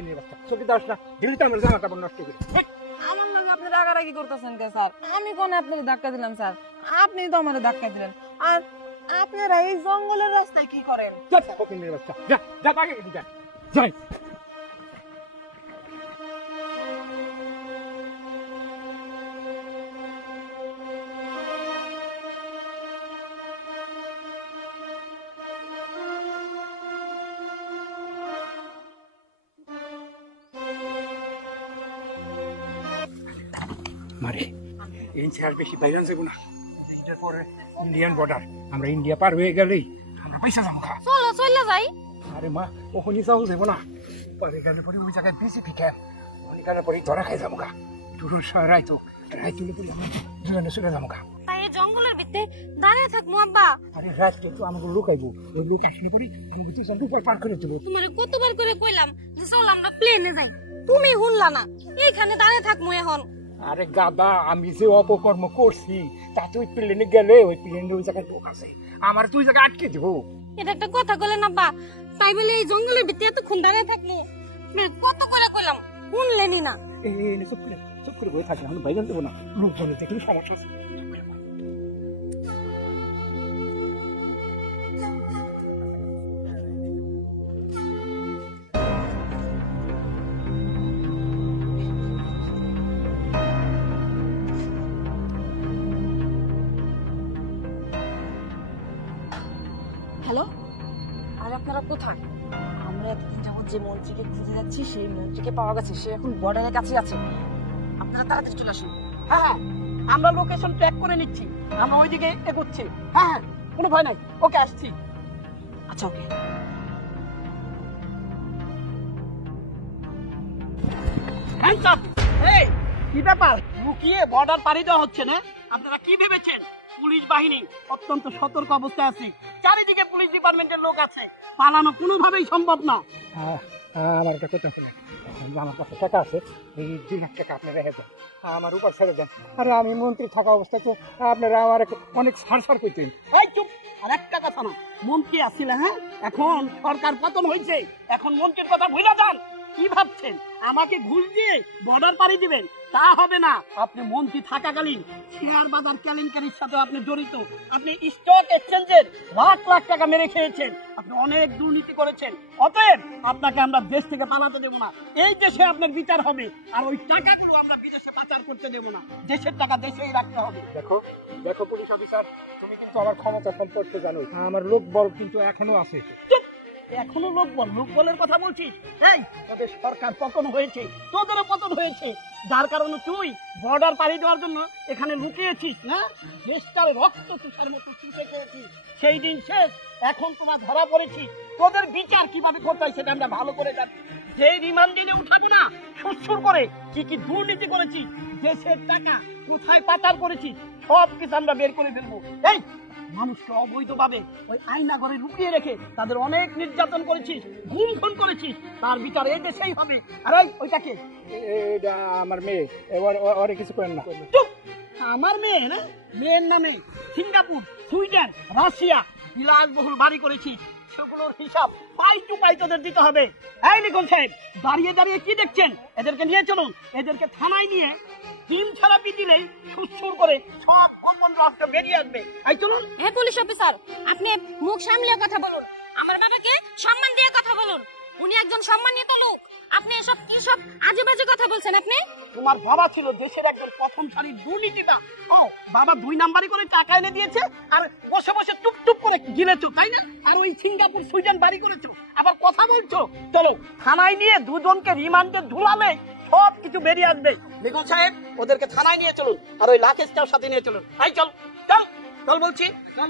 ফকিনের বাচ্চা চোখে দাস না দিলি তো আমার জামা কাপড় নষ্ট করে আমার নামে আপনি রাগারাগি করতেছেন কে স্যার? আমি কোন আপনাকে ধাক্কা দিলাম স্যার? আপনি তো আমারে ধাক্কা দিলেন। আর আপনারা এই জঙ্গলের রাস্তায় কি করেন? যা ফকিনের বাচ্চা যা যা আগে যা যাই মারে ইঞ্চি আর বেশি বাইরে যাবো না এটার পরে ইন্ডিয়ান বর্ডার আমরা ইন্ডিয়া পার হয়ে গেলেই আমরা পয়সা যাবো খা চলো চলে যাই। আরে মা ওখানে যাও যাবো না পরে গেলে পরে ওই জায়গায় বেশি ফিটার ওখানে গেলে পরে ধরা খাই যাবো গা টুরু রাইতো রাইতুলে পরে আমরা দুজনে চলে যাবো গা। তাই এই জঙ্গলের ভিতরে দাঁড়িয়ে থাকবো আব্বা? আরে রাত কিন্তু আমাকে লোক আইবো ওই লোক আসলে পরে আমাকে দুজন উপর পার করে দেবো। তোমারে কতবার করে কইলাম যে চল আমরা প্লেনে যাই, তুমি শুনলা না। এইখানে দাঁড়িয়ে থাকবো এখন। আরে গাদা আমি যে অপকর্ম করছি তাতে ওই প্লেনে গেলে ওই প্লেনে ওই জায়গায় লোক আছে আমার তুই জায়গায় আটকে দেবো। এটা একটা কথা বলেন আব্বা? তাই বলে এই জঙ্গলের ভিতরে এতক্ষণ দাঁড়িয়ে থাকলো? কত করে কইলাম শুনলেনই না। চুপ করে বই থাকে আমি বাইরে দেবো না লোকজনের দেখলে সমস্যা আছে। হ্যালো, আর আপনারা কোথায়? আমরা এতদিন যাবত যে মন্ত্রীকে খুঁজে যাচ্ছি সেই মন্ত্রীকে পাওয়া গেছে, সে এখন বর্ডারের কাছে আছে। আপনারা তাড়াতাড়ি চলে আসুন। হ্যাঁ হ্যাঁ, আমরা লোকেশন ট্র্যাক করে নিচ্ছি, আমরা ওইদিকে এগোচ্ছি। হ্যাঁ হ্যাঁ, কোনো ভয় নাই, ওকে আসছি। আচ্ছা ওকে। Hands up. এই কি ব্যাপার, লুকিয়ে বর্ডার পাড়ি দেওয়া হচ্ছে না? আপনারা কি ভেবেছেন পুলিশ বাহিনী অত্যন্ত সতর্ক অবস্থায় আছে, চারিদিকে পুলিশ ডিপার্টমেন্টের লোক আছে, পালানো কোনোভাবেই সম্ভব না। আমার একটা কথা শুনে আমার কাছে টাকা আছে এই 2 লাখ টাকা আপনি রেখে দেন আমার উপর ছেড়ে দেন। আরে আমি মন্ত্রী থাকা অবস্থাতে আপনারা আমার অনেক সার করতেন। এই চুপ, আর একটা কথা না, মন্ত্রী আসছিল, হ্যাঁ এখন সরকার পতন হয়েছে, এখন মন্ত্রীর কথা ভুলে যান। কি ভাবছেন আমাকে ঘুষ দিয়ে বর্ডার পাড়ি দিবেন? তা হবে না। আপনি মন্ত্রী থাকাকালীন শেয়ার বাজার কেলেঙ্কারির সাথে আপনি জড়িত, আপনি স্টক এক্সচেঞ্জের লাখ লাখ টাকা মেরে খেয়েছেন, আপনি অনেক দুর্নীতি করেছেন। অতএব আপনাকে আমরা দেশ থেকে পালাতে দেবো না, এই দেশে আপনার বিচার হবে। আর ওই টাকাগুলো আমরা বিদেশে পাচার করতে দেবো না, দেশের টাকা দেশেই রাখতে হবে। দেখো দেখো পুলিশ অফিসার, তুমি কিন্তু আমার ক্ষমতা সম্পর্কে জানো, আমার লোক বল কিন্তু এখনো আছে। এখনো লোক বলের কথা বলছিস? এই তোদের সরকার পতন হয়েছে, তোদেরও পতন হয়েছে, যার কারণে তুই বর্ডার পাড়ি দেওয়ার জন্য এখানে লুকিয়েছিস না, দেশটারে রক্ত চুষার মতো চুষে খেয়েছিস। সেই দিন শেষ, এখন তোমার ধরা পড়েছি। তোদের বিচার কিভাবে করতে হয় সেটা আমরা ভালো করে জানি। যেই রিমান্ড দিলে উঠাবো না, সুর করে কি কি দুর্নীতি করেছিস, দেশের টাকা কোথায় পাচার করেছিস, সব কিছু আমরা বের করে ফেলবো। এই মানুষকে অবৈধভাবে ওই আয়না ঘরে লুকিয়ে রেখে তাদের অনেক নির্যাতন করেছিস, গুম খুন করেছিস, তার বিচার এই দেশেই হবে। আর ওইটাকে এটা আমার মেয়ে, এবার ওরে কিছু করেন না। চুপ, আমার মেয়ে না? মেয়ের নামে সিঙ্গাপুর, সুইডেন, রাশিয়া বিলাসবহুল বাড়ি করেছিস, সেগুলোর হিসাব পাই টু পাই তোদের দিতে হবে। এই লিখন সাহেব, দাঁড়িয়ে দাঁড়িয়ে কি দেখছেন? এদেরকে নিয়ে চলুন, এদেরকে থানায় নিয়ে টিম থেরাপি দিলেই সুর করে সব গোপন রাস্তা বেরিয়ে আসবে। এই চলুন। হ্যাঁ পুলিশ অফিসার, আপনি মুখ সামলিয়ে কথা বলুন, আমার বাবাকে সম্মান দিয়ে কথা বলুন, উনি একজন সম্মানিত লোক। আপনি এসব কি সব আজে বাজে কথা বলছেন? আপনি, তোমার বাবা ছিল দেশের একজন প্রথম সারির দুর্নীতিবাজ। ও বাবা 2 নাম্বারি করে টাকা এনে দিয়েছে আর বসে বসে টুপ টুপ করে গিলেছো, তাই না? আর ওই সিঙ্গাপুর সুইডেন বাড়ি করেছো, আবার কথা বলছো। চলো থানায় নিয়ে দুজনকে রিমান্ডে ঝুলালে সব কিছু বেরিয়ে আসবে। বেগম সাহেব, ওদেরকে থানায় নিয়ে চলুন, আর ওই লাকেশটাও সাথে নিয়ে চলুন। তাই চল চল চল বলছি, চল।